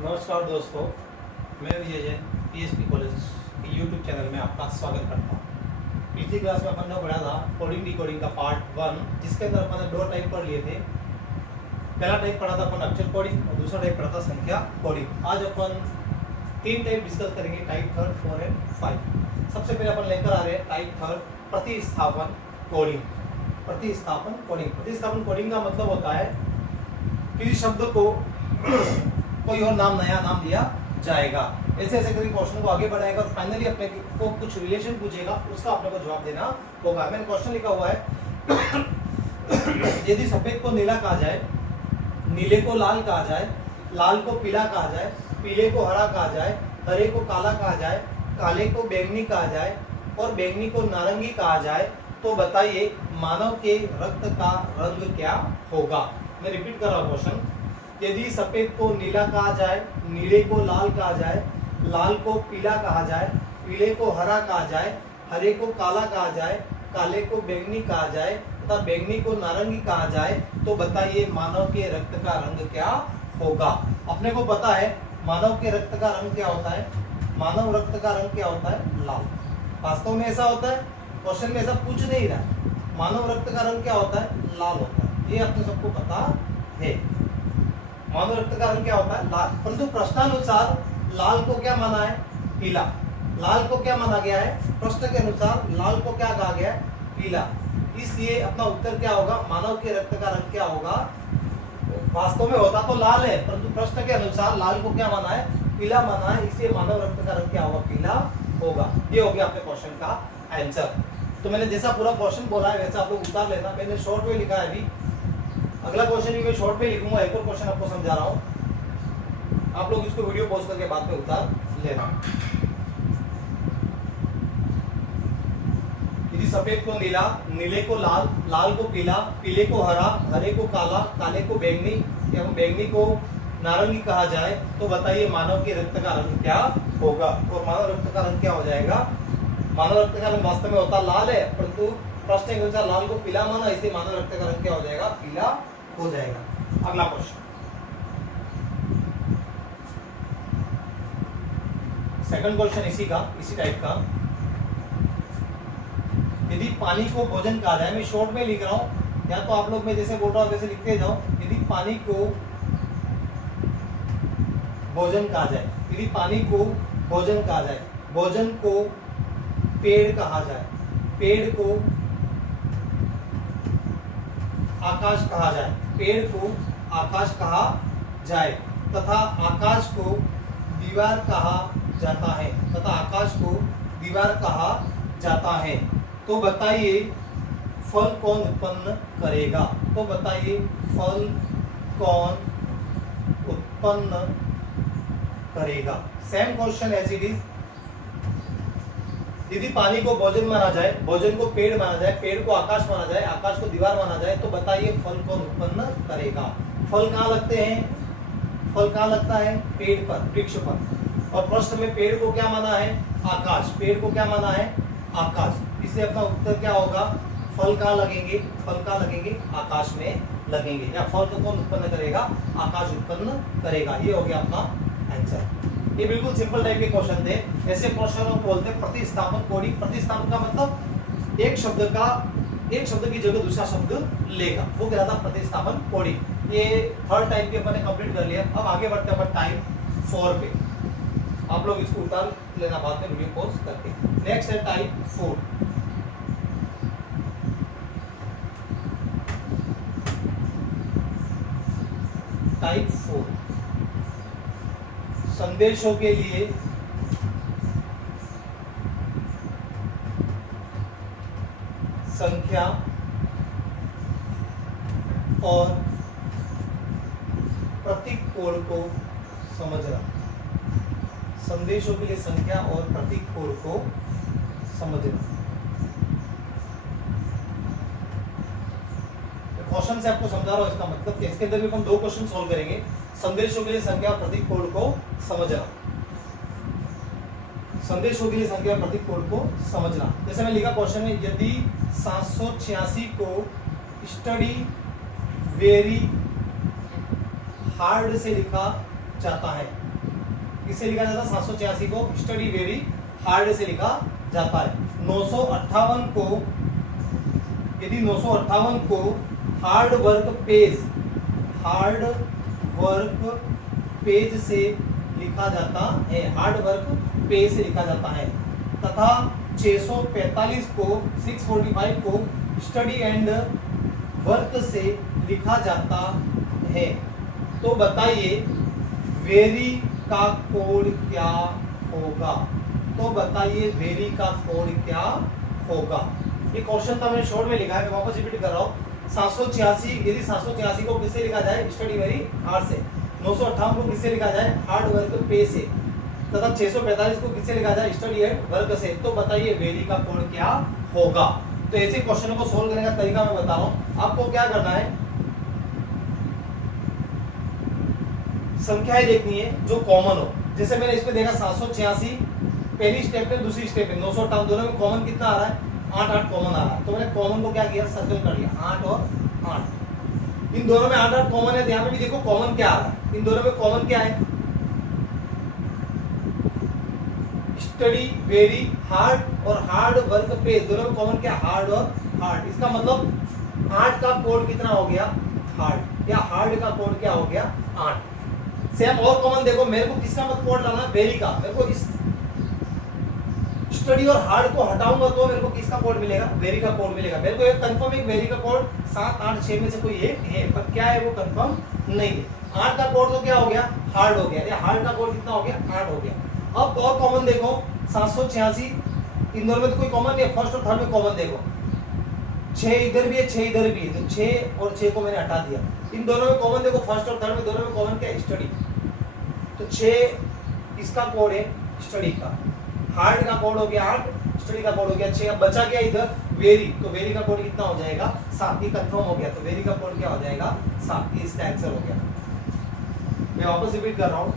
नमस्कार दोस्तों, मैं विजय जैन पीएसपी कॉलेज के यूट्यूब चैनल में आपका स्वागत करता हूँ। पिछली क्लास में अपन ने पढ़ा था कोडिंग डिकोडिंग का पार्ट 1, जिसके अंदर अपन ने 2 टाइप पढ़ लिए थे। पहला टाइप पढ़ा था अपन अक्षर कोडिंग और दूसरा टाइप पढ़ा था संख्या कोडिंग। आज अपन 3 टाइप डिस्कस करेंगे, टाइप 3, 4 एंड 5। सबसे पहले अपन लेकर आ रहे हैं टाइप 3 प्रतिस्थापन कोडिंग। प्रतिस्थापन कोडिंग, प्रतिस्थापन कोडिंग का मतलब होता है किसी शब्द को कोई और नया नाम दिया जाएगा। ऐसे ऐसे करके क्वेश्चन को आगे बढ़ाएगा और फाइनली अपने को कुछ रिलेशन पूछेगा, उसका अपने को जवाब देना होगा। मैंने क्वेश्चन लिखा हुआ है यदि सफेद को नीला कहा जाए, नीले को लाल कहा जाए, लाल को पीला कहा जाए, पीले को हरा कहा जाए, हरे को काला कहा जाए, काले को बैंगनी कहा जाए और बैंगनी को नारंगी कहा जाए, तो बताइए मानव के रक्त का रंग क्या होगा। मैं रिपीट कर रहा हूँ क्वेश्चन। यदि सफेद को नीला कहा जाए, नीले को लाल कहा जाए, लाल को पीला कहा जाए, पीले को हरा कहा जाए, हरे को काला कहा जाए, काले को बैंगनी कहा जाए तथा बैंगनी को नारंगी कहा जाए, तो बताइए मानव के रक्त का रंग क्या होगा। अपने को पता है मानव के रक्त का रंग क्या होता है। मानव रक्त का रंग क्या होता है? लाल। वास्तव में ऐसा होता है? क्वेश्चन में ऐसा पूछ नहीं रहा। मानव रक्त का रंग क्या होता है? लाल होता है। ये अपने सबको पता है। मानव रक्त का रंग क्या होता है? लाल। परंतु प्रश्नानुसार लाल को क्या माना है? पीला। लाल को क्या माना गया है? प्रश्न के अनुसार लाल को क्या कहा गया है? पीला। इसलिए अपना उत्तर क्या होगा? मानव के रक्त का रंग क्या होगा? वास्तव में होता तो लाल है, परंतु प्रश्न के अनुसार लाल को क्या माना है? पीला माना है, इसलिए मानव रक्त का रंग क्या होगा? पीला होगा। ये हो गया अपने क्वेश्चन का आंसर। तो मैंने जैसा पूरा क्वेश्चन बोला है वैसा आप लोग उतार लेना। मैंने शॉर्ट में लिखा है अभी, अगला क्वेश्चन भी मैं शॉर्ट में लिखूंगा। एक और क्वेश्चन आपको समझा रहा हूं, आप लोग इसको वीडियो पॉज करके बाद में उतार लेना। यदि सफेद को नीला, नीले को लाल, लाल को पीला, पीले को हरा, हरे को काला, काले को बैंगनी एवं बैंगनी को नारंगी कहा जाए, तो बताइए मानव के रक्त का रंग क्या होगा। और मानव रक्त का रंग क्या हो जाएगा? मानव रक्त का रंग वास्तव में होता लाल है, परंतु प्रश्न के अनुसार लाल को पीला माना, इसलिए मानव रक्त का रंग क्या हो जाएगा? पीला हो जाएगा। अगला क्वेश्चन, सेकंड क्वेश्चन इसी टाइप का। यदि पानी को भोजन कहा जाए, मैं शॉर्ट में लिख रहा हूं, या तो आप लोग मैं जैसे बोल रहा हूं वैसे लिखते जाओ। यदि पानी को भोजन कहा जाए, यदि पानी को भोजन कहा जाए, भोजन को पेड़ कहा जाए, पेड़ को आकाश कहा जाए, पेड़ को आकाश कहा जाए तथा आकाश को दीवार कहा जाता है, तथा आकाश को दीवार कहा जाता है, तो बताइए फल कौन उत्पन्न करेगा। तो बताइए फल कौन उत्पन्न करेगा। Same question as it is. यदि पानी को भोजन माना जाए, भोजन को पेड़ माना जाए, पेड़ को आकाश माना जाए, आकाश को दीवार माना जाए, तो बताइए फल कौन उत्पन्न करेगा। फल कहाँ लगते हैं? फल कहाँ लगता है? पेड़ पर, वृक्ष पर। और प्रश्न में पेड़ को क्या माना है? आकाश। पेड़ को क्या माना है? आकाश। इसलिए अपना उत्तर क्या होगा? फल कहाँ लगेंगे? फल कहाँ लगेंगे? आकाश में लगेंगे। या फल को कौन उत्पन्न करेगा? आकाश उत्पन्न करेगा। ये हो गया अपना आंसर। ये बिल्कुल सिंपल टाइप के क्वेश्चन थे। ऐसे क्वेश्चनों को बोलते हैं प्रतिस्थापन कोडिंग। प्रतिस्थापन का मतलब एक शब्द की जगह दूसरा शब्द लेगा, वो कहलाता है प्रतिस्थापन कोडिंग। ये थर्ड टाइप के अपने कंप्लीट कर लिया। अब आगे बढ़ते हैं अपन टाइप 4 पे। आप लोग इसको उतार लेना बाद में वीडियो पॉज करके। नेक्स्ट है टाइप 4। टाइप 4 संदेशों के लिए संख्या और प्रतीक कोड को समझना। संदेशों के लिए संख्या और प्रतीक कोड को समझना। क्वेश्चन से आपको समझा रहा हूं, इसका मतलब इसके अंदर भी हम 2 क्वेश्चन सॉल्व करेंगे। संदेशों के लिए संख्या और प्रतीक कोड को समझना। संदेशों के लिए संख्या और प्रतीक कोड को समझना। जैसे मैं लिखा क्वेश्चन में, यदि 786 को स्टडी वेरी हार्ड से लिखा जाता है, किससे लिखा जाता है? 786 को स्टडी वेरी हार्ड से लिखा जाता है। 958 को, यदि 958 को हार्ड वर्क पेज से लिखा जाता है, हार्ड वर्क पेज से लिखा जाता है, तथा 645 को 645 को स्टडी एंड वर्क से लिखा जाता है, तो बताइए वेरी का कोड क्या होगा? तो बताइए वेरी का कोड क्या होगा? ये क्वेश्चन था, मैंने शॉर्ट में लिखा है, मैं वापस रिपीट कर रहा हूँ। 786, यदि 786 को किससे लिखा जाए? स्टडी वेरी हार्ड से। 958 को किससे लिखा जाए? हार्ड वर्क पे से, तथा 645 को किससे लिखा जाए? स्टडी एंड वर्क से, तो बताइए वेरी का कोड क्या होगा? तो ऐसे क्वेश्चनों को सोल्व करने का तरीका मैं बता रहा हूं। आपको क्या करना है, संख्याएं देखनी है जो कॉमन हो। जैसे मैंने इसमें देखा 786 पहली स्टेप में, दूसरी स्टेप में 958, दोनों में कॉमन कितना आ रहा है? 8 कॉमन आ रहा है। तो मैंने कॉमन को क्या किया? सर्कल कर लिया, 8 और 8। इन दोनों में 8 कॉमन है, तो यहाँ पे भी देखो कॉमन क्या आ रहा है। इन दोनों में कॉमन क्या है? स्टडी वेरी हार्ड और हार्ड वर्क पेज, दोनों में कॉमन क्या? हार्ड और हार्ड। इसका मतलब 8 का कोड कितना हो गया? हार्ड। या हार्ड का कोड क्या हो गया? 8। सेम और कॉमन देखो, मेरे को किसका मत कोड लाना? वेरी का। मेरे को इस स्टडी और हार्ड को हटाऊंगा तो मेरे को किसका कोड मिलेगा? वेरी का कोड मिलेगा। मेरे को एक कंफर्म एक वेरी का कोड 7, 8, 6 में से कोई एक है, पर क्या है वो कंफर्म नहीं है। 8 का कोड तो क्या हो गया? हार्ड हो गया। या हार्ड का कोड कितना हो गया? 8 हो गया। अब और कॉमन देखो 786, इन दोनों में तो कोई कॉमन नहीं है। फर्स्ट और थर्ड में कॉमन देखो, 6 इधर भी है, 6 इधर भी है, तो 6 और 6 को मैंने हटा दिया। इन दोनों में कॉमन देखो, फर्स्ट और थर्ड में दोनों में कॉमन क्या है? स्टडी। तो 6 इसका कोड है स्टडी का, हार्ड का कोड हो गया 8, स्टडी का कोड हो गया 6। अब बचा क्या इधर? वेरी। तो वेरी का कोड कितना हो जाएगा? 7। ये कंफर्म हो गया, तो वेरी का कोड क्या हो जाएगा? 7। ये इसका आंसर हो गया। मैं वापस रिपीट कर रहा हूँ।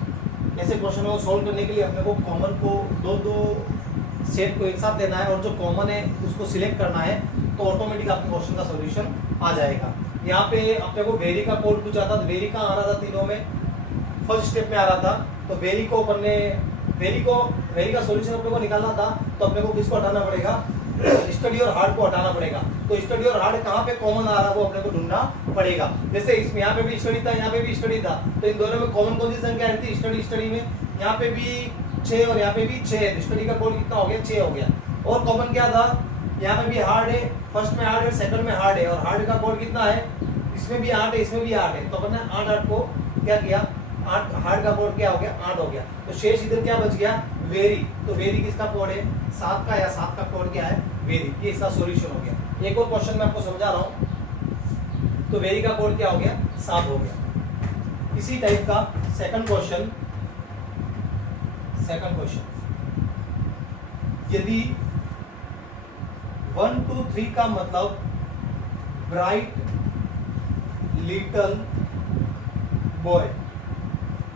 ऐसे क्वेश्चनों को सोल्व करने के लिए अपने को कॉमन को दो सेट को एक साथ देना है, और जो कॉमन है उसको सिलेक्ट करना है, तो ऑटोमेटिक आपके क्वेश्चन का सॉल्यूशन आ जाएगा। यहाँ पे अपने को वेरी का कोड पूछा था, तो वेरी का आ रहा था तीनों में, फर्स्ट स्टेप में आ रहा था। तो वेरी का सॉल्यूशन अपने को निकालना था, तो अपने को किसको हटाना पड़ेगा? स्टडी और हार्ड को हटाना पड़ेगा। तो स्टडी और हार्ड कहाँ पे कॉमन आ रहा है वो अपने को ढूंढना पड़ेगा। जैसे इसमें यहाँ पे भी स्टडी था, यहाँ पे भी स्टडी था, तो इन दोनों में कॉमन कौन सी संख्या रहती? स्टडी में यहाँ पे भी 6 और यहाँ पे भी 6 है, स्टडी का कोड कितना हो गया? 6 हो गया। और कॉमन क्या था? यहाँ पे भी हार्ड है, फर्स्ट में हार्ड है, सेकंड में हार्ड है, और हार्ड का कोड कितना है? इसमें भी 8 है, इसमें भी 8 है। तो अपन ने 8 को क्या किया? 8 हार्ड का कोड क्या हो गया? 8 हो गया। तो शेष इधर क्या बच गया? वेरी। तो वेरी किसका कोड है? 7 का, या 7 का कोड क्या है? वेरी। ये इसका सॉल्यूशन हो गया। एक और क्वेश्चन मैं आपको समझा रहा हूं। तो वेरी का कोड क्या हो गया? 7 हो गया। इसी टाइप का सेकंड क्वेश्चन, यदि 1 2 3 का मतलब ब्राइट लिटल बॉय,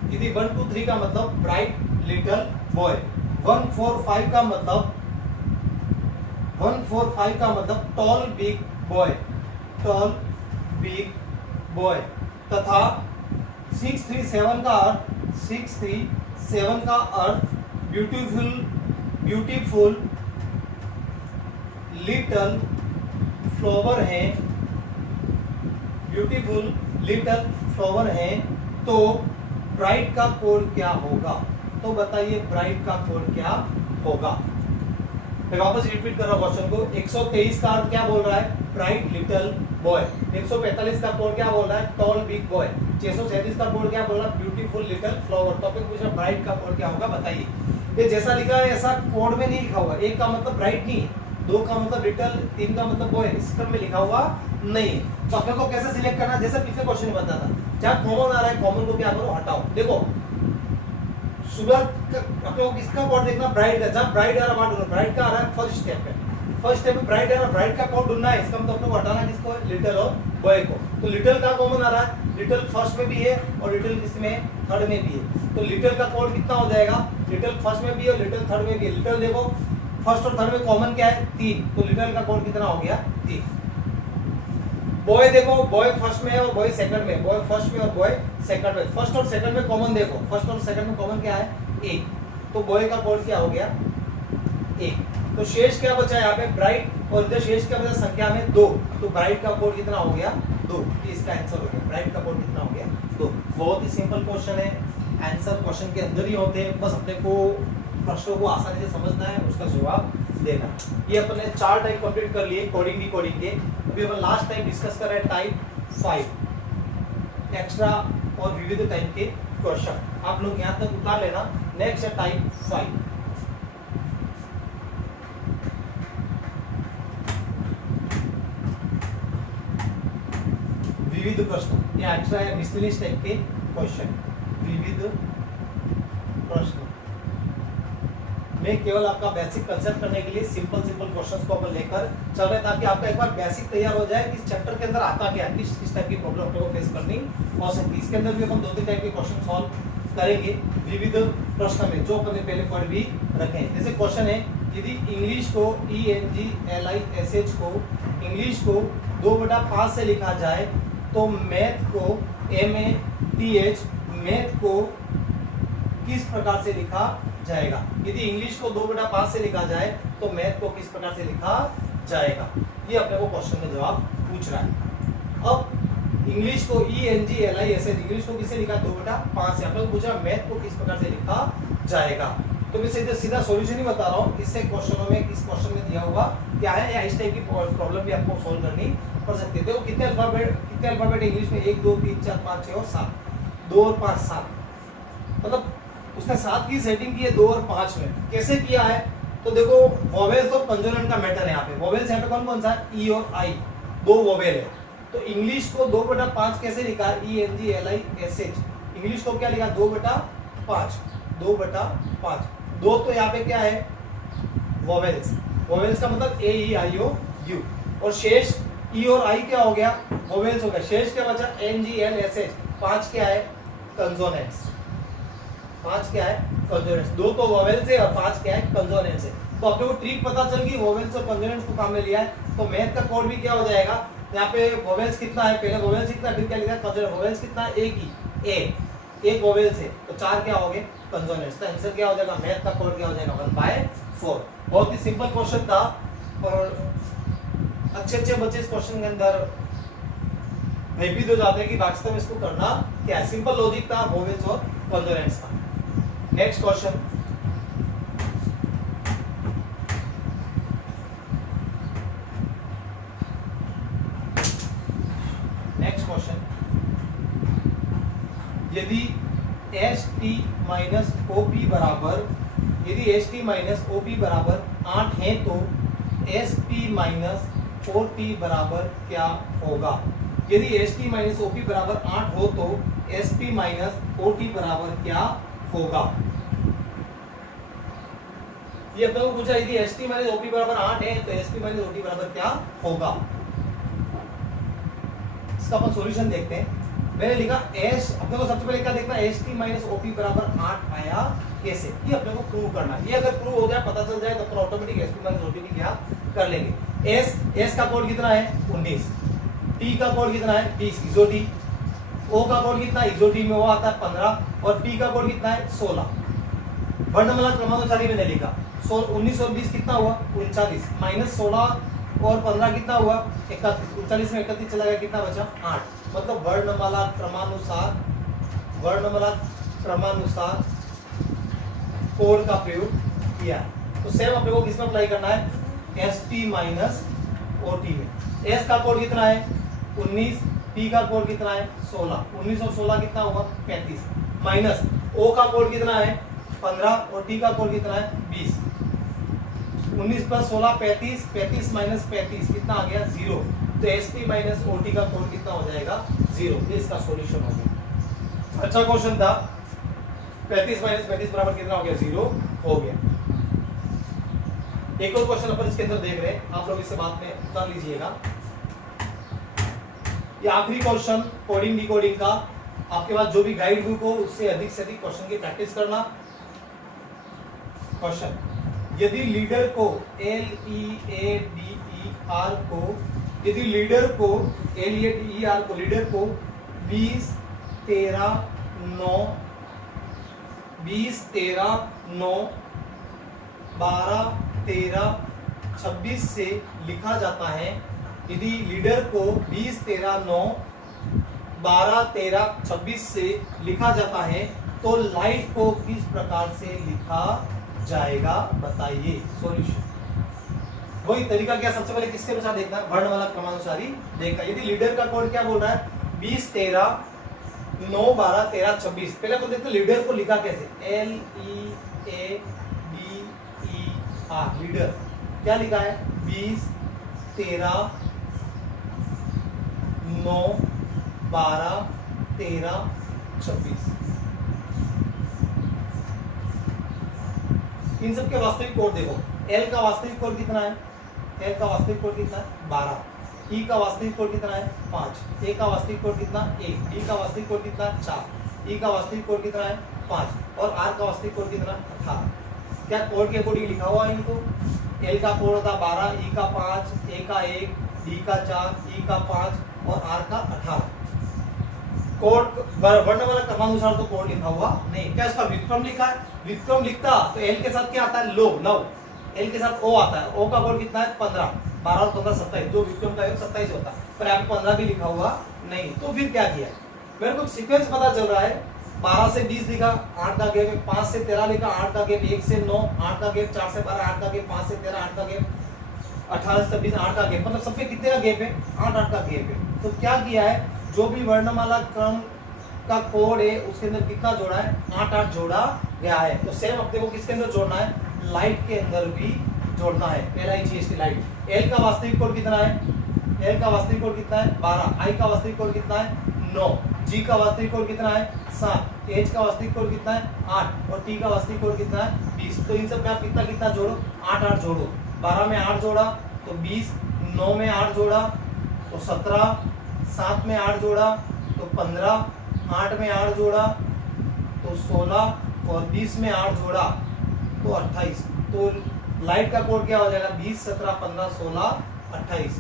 यदि 1 2 3 का मतलब ब्राइट लिटल बॉय, 1 4 5 का मतलब टॉल बिग बॉय, तथा 637 का अर्थ ब्यूटीफुल लिटल फ्लावर है, तो ब्राइट का कोड क्या होगा? तो बताइए ब्राइट का कोड क्या होगा? मैं वापस रिपीट कर रहा हूं क्वेश्चन को। 123 का अर्थ क्या बोल रहा है? Bright little boy. 145 का कोड क्या बोल रहा है? Toll big boy. 637 का कोड क्या बोल रहा है? Beautiful little flower. टॉपिक पूछा ब्राइट का कोड क्या होगा, बताइए। ये जैसा लिखा है ऐसा कोड में नहीं लिखा हुआ। 1 का मतलब ब्राइट नहीं है, 2 का मतलब लिटिल, 3 का मतलब बॉय, इस क्रम में लिखा हुआ नहीं है। तो अपने को कैसे सिलेक्ट करना? जैसे पिछले क्वेश्चन में बताया था, जहां कॉमन आ रहा है कॉमन को क्या करो? हटाओ। देखो सुबह अपने को किसका कोड देखना? ब्राइट का। जब ब्राइट आ रहा है, ब्राइट का आ रहा है फर्स्ट स्टेप में ब्राइट आ रहा है, ब्राइट का कोड ढूंढना है। इसका मतलब अपने को हटाना किसको है? लिटिल और बॉय को। तो लिटिल का कॉमन आ रहा है, लिटिल फर्स्ट में भी है और लिटिल किसमें? थर्ड में भी है। तो लिटिल का कोड कितना हो जाएगा? लिटिल फर्स्ट में भी है और लिटिल थर्ड में भी है। लिटिल देखो फर्स्ट और थर्ड में कॉमन क्या है? 3। तो लिटिल का कोड कितना हो गया? 3। बॉय देखो, बॉय फर्स्ट में है और बॉय सेकंड में, बॉय फर्स्ट में और बॉय सेकंड में। फर्स्ट और सेकंड में कॉमन देखो, फर्स्ट और सेकंड में कॉमन क्या है? 1, तो बॉय का कोड क्या हो गया 1। तो शेष क्या बचा यहाँ पे ब्राइट, और इधर शेष क्या बचा संख्या में 2, तो ब्राइट का कोड कितना हो गया 2, इसका आंसर हो गया। ब्राइट का कोड कितना हो गया 2। बहुत ही सिंपल क्वेश्चन है, आंसर क्वेश्चन के अंदर ही होते हैं, बस अपने को प्रश्नों को आसानी से समझना है, उसका जवाब देना। ये अपने 4 टाइप कंप्लीट कर लिए कोडिंग डिकोडिंग के। अभी अपन लास्ट टाइम डिस्कस कर रहे हैं टाइप 5 एक्स्ट्रा और विविध टाइप के क्वेश्चन। आप लोग यहाँ तक उतार लेना। नेक्स्ट है टाइप 5। विविध प्रश्न, ये एक्स्ट्रा है मिसलिनियस टाइप के क्वेश्चन। विविध प्रश्न में केवल आपका बेसिक कंसेप्ट करने के लिए सिंपल क्वेश्चंस को अपन लेकर चल रहे हैं, ताकि आपका एक बार बेसिक तैयार हो जाए कि इस चैप्टर के अंदर आता क्या है, किस टाइप की प्रॉब्लम को फेस करनी हो सकती है। इसके अंदर भी हम 2-3 टाइप के क्वेश्चन सॉल्व करेंगे विविध प्रश्न में, जो अपन ने पहले पढ़ भी रखे हैं। जैसे क्वेश्चन है, यदि इंग्लिश को ENGLISH को इंग्लिश को 2/5 से लिखा जाए तो मैथ को MATH मैथ को किस प्रकार से लिखा जाएगा। यदि इंग्लिश को 2/5 से लिखा जाए तो मैथ को किस प्रकार से लिखा जाएगा, ये अपने को क्वेश्चन में जवाब पूछ रहा है। अब इंग्लिश को ENGLISH इंग्लिश को किसे लिखा 2/5 से, अपने को पूछ रहा मैथ को किस प्रकार से लिखा जाएगा। तो मैं सीधा सॉल्यूशन ही बता रहा हूँ, इससे क्वेश्चनों में इस क्वेश्चन में दिया हुआ क्या है, या इस टाइप की प्रॉब्लम भी आपको सॉल्व करनी पड़ सकती है। देखो कितने अल्फाबेट इंग्लिश में 1 2 3 4 5 6 और 7, 2 और 5 7, मतलब उसने 7 की सेटिंग की है 2 और 5 में। कैसे किया है, तो देखो वोवेल्स और कंसोनेंट का मैटर है यहाँ पे। वोवेल्स यहाँ पे कौन कौन सा है, ई और आई, 2 वोवेल है। तो इंग्लिश को 2/5 कैसे लिखा, ENGLISH इंग्लिश को क्या लिखा 2/5, 2/5। 2 तो यहाँ पे क्या है वोवेल्स, वोवेल्स का मतलब AEIOU, और शेष ई और आई क्या हो गया वोवेल्स हो गया। शेष क्या बचा NGLSH, 5 क्या है कंसोनेंट्स, 5 क्या है कंसोनेंट्स। 2 तो वोवेल्स है और 5 क्या है कंसोनेंट्स है। तो अपने को ट्रिक पता चल गई, वोवेल्स और कंसोनेंट्स को काम में लिया है। तो मैथ का कोड भी क्या हो जाएगा, यहाँ पे वोवेल्स कितना है, पहले वोवेल्स कितना, फिर क्या लिखा है कंसोनेंट। वोवेल्स कितना है, एक वोवेल्स है, तो 4 क्या हो गए कंसोनेंट्स। तो आंसर क्या हो जाएगा, मैथ का कोड क्या हो जाएगा 1/4। बहुत ही सिंपल क्वेश्चन था, और अच्छे बच्चे इस क्वेश्चन के अंदर भयभीत हो जाते हैं कि वास्तव में इसको करना क्या है। सिंपल लॉजिक था वोवेल्स और कंसोनेंट्स का। नेक्स्ट क्वेश्चन, यदि ST माइनस OP बराबर, यदि ST माइनस OP बराबर 8 है तो SP माइनस OT बराबर क्या होगा। यदि ST माइनस OP बराबर 8 हो तो SP माइनस OT बराबर क्या होगा। ये अपने को पूछा, यदि ST माइनस OP बराबर 8 है तो SP माइनस OT बराबर क्या होगा। इसका अपन सॉल्यूशन देखते हैं। मैंने लिखा एस, अपने को सबसे पहले क्या देखना, ST माइनस OP बराबर 8 आया कैसे, ये अपने को प्रूव करना है। ये अगर प्रूव हो जाए, पता चल जाए, तो अपन ऑटोमेटिक SP माइनस OT की क्या कर लेंगे। एस का कोड कितना है 19, T का कोड कितना है 20 इजोटी, O का कोड कितना है इजोटी में वो आता है 15, और P का कोड कितना है 16। वर्णमाला क्रमानुसार मैंने लिखा 19 और 20 कितना हुआ 39, माइनस 16 और 15 कितना हुआ 31, 39 में 31 चला गया, कितना बचा 8। मतलब वर्णमाला क्रमानुसार कोड का प्रयोग किया है। तो सेम अपने को किसमें अप्लाई करना है, ST माइनस OT में। S का कोड कितना है 19, P का कोड कितना है 16, 19 और 16 कितना हुआ 35, माइनस O का कोड कितना है 15 और T का कोड कितना है 20। 19 प्लस 16 35, 35 माइनस 35 कितना आ गया 0। तो SP माइनस OT का कोड कितना हो जाएगा 0। ये इसका सॉल्यूशन हो गया। अच्छा क्वेश्चन था। 35 माइनस 35 बराबर कितना हो गया 0 हो गया। एक और क्वेश्चन अपन इसके अंदर देख रहे हैं, आप लोग इससे बात में उतार लीजिएगा। ये आखिरी क्वेश्चन कोडिंग डिकोडिंग का, आपके पास जो भी गाइड बुक हो उससे अधिक से अधिक क्वेश्चन की प्रैक्टिस करना। क्वेश्चन, यदि लीडर को LEADER को, यदि लीडर को LEADER को लीडर को 20 13 9 20, 13, 9, 12, 13, 26 से लिखा जाता है। यदि लीडर को 20, 13, 9, 12, 13, 26 से लिखा जाता है तो लाइट को किस प्रकार से लिखा जाएगा, बताइए। सॉल्यूशन वही तरीका क्या, सबसे पहले किसके अनुसार देखना है, वर्णमाला क्रमानुसार ही देखना। यदि लीडर का कोड क्या बोल रहा है, 20, 13, 9, 12, 13, 26, पहले तो देखते लीडर को लिखा कैसे, LEADER। लीडर क्या लिखा है, 20, 13, 9, 12, 13, 26। इन सब के वास्तविक कोड देखो। एल का वास्तविक कोड कितना है, एल का वास्तविक कोड कितना है, 12। ई का वास्तविक कोड कितना है, 5। ए का वास्तविक कोड कितना, 1। डी का वास्तविक कोड कितना, 4। ई का वास्तविक कोड कितना है, 5। और आर का वास्तविक कोड कितना, 18। क्या कोड के अकॉर्डिंग लिखा हुआ है इनको। एल का कोड होता 12, ई का 5, ए का 1, डी का 4, ई का 5 और आर का 18। कोड वर्णमाला क्रमानुसार तो कोड लिखा हुआ नहीं। क्या इसका व्युत्क्रम लिखा है, व्युत्क्रम लिखता तो एल के साथ क्या आता है, लव। एल के साथ ओ आता है, ओ का कोड कितना है, 15। 12 और 15 27, दो व्युत्क्रम का योग 27 होता है, पर यहाँ पे 15 भी लिखा हुआ नहीं। तो फिर क्या किया, मेरे को सीक्वेंस पता चल रहा है। 12 से 20 लिखा, 8 का गैप है। 5 से 13 लिखा, 8 का गैप। 1 से 9, 8 का गैप। 4 से 12, 8 का गैप। 5 से 13, 8 का गैप। 18 से 26, 8 का गैप। मतलब सबके कितने का गैप है, 8 का गैप है। तो क्या किया है, जो भी वर्णमाला क्रम का कोड है उसके अंदर कितना जोड़ा है, 8 जोड़ा गया है। तो सेम अपने को किसके अंदर जोड़ना है, लाइट के अंदर भी जोड़ना है। LIGHT light. एल का वास्तविक कोड कितना है, एल का वास्तविक कोड कितना है, 12। आई का वास्तविक कोड कितना है, 9। जी का वास्तविक कोड कितना है, 7। एच का वास्तविक कोड कितना है, 8। और टी का वास्तविक कोड कितना है, 20। तो इन सब में आप कितना कितना जोड़ो, 8 जोड़ो। 12 में 8 जोड़ा तो 20, 9 में 8 जोड़ा तो 17, 7 में 8 जोड़ा तो 15, 8 में 8 जोड़ा तो 16 और 20 में 8 जोड़ा तो 28। तो लाइट का कोड क्या हो जाएगा, 20, 17, 15, 16, 28।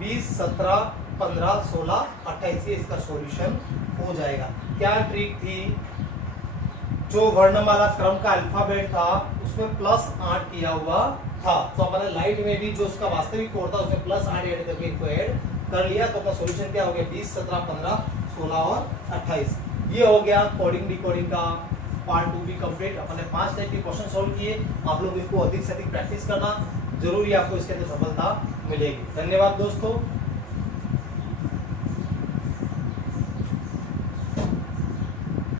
20, 17, 15, 16, 28 ये इसका सॉल्यूशन हो जाएगा। क्या ट्रिक थी, जो वर्णमाला क्रम का अल्फाबेट था उसमें +8 किया हुआ था। तो अपने लाइट में भी जो उसका वास्तविक कोड था उसमें +8 ऐड करके इसको ऐड कर लिया। तो अपना सॉल्यूशन क्या हो गया, 20, 17, 15, 16 और 28। ये हो गया कोडिंग डिकोडिंग का पार्ट 2 भी कंप्लीट। अपने 5 टाइप के क्वेश्चन सॉल्व किए। आप लोग इनको अधिक से अधिक प्रैक्टिस करना, जरूरी आपको इसके अंदर सफलता मिलेगी। धन्यवाद दोस्तों।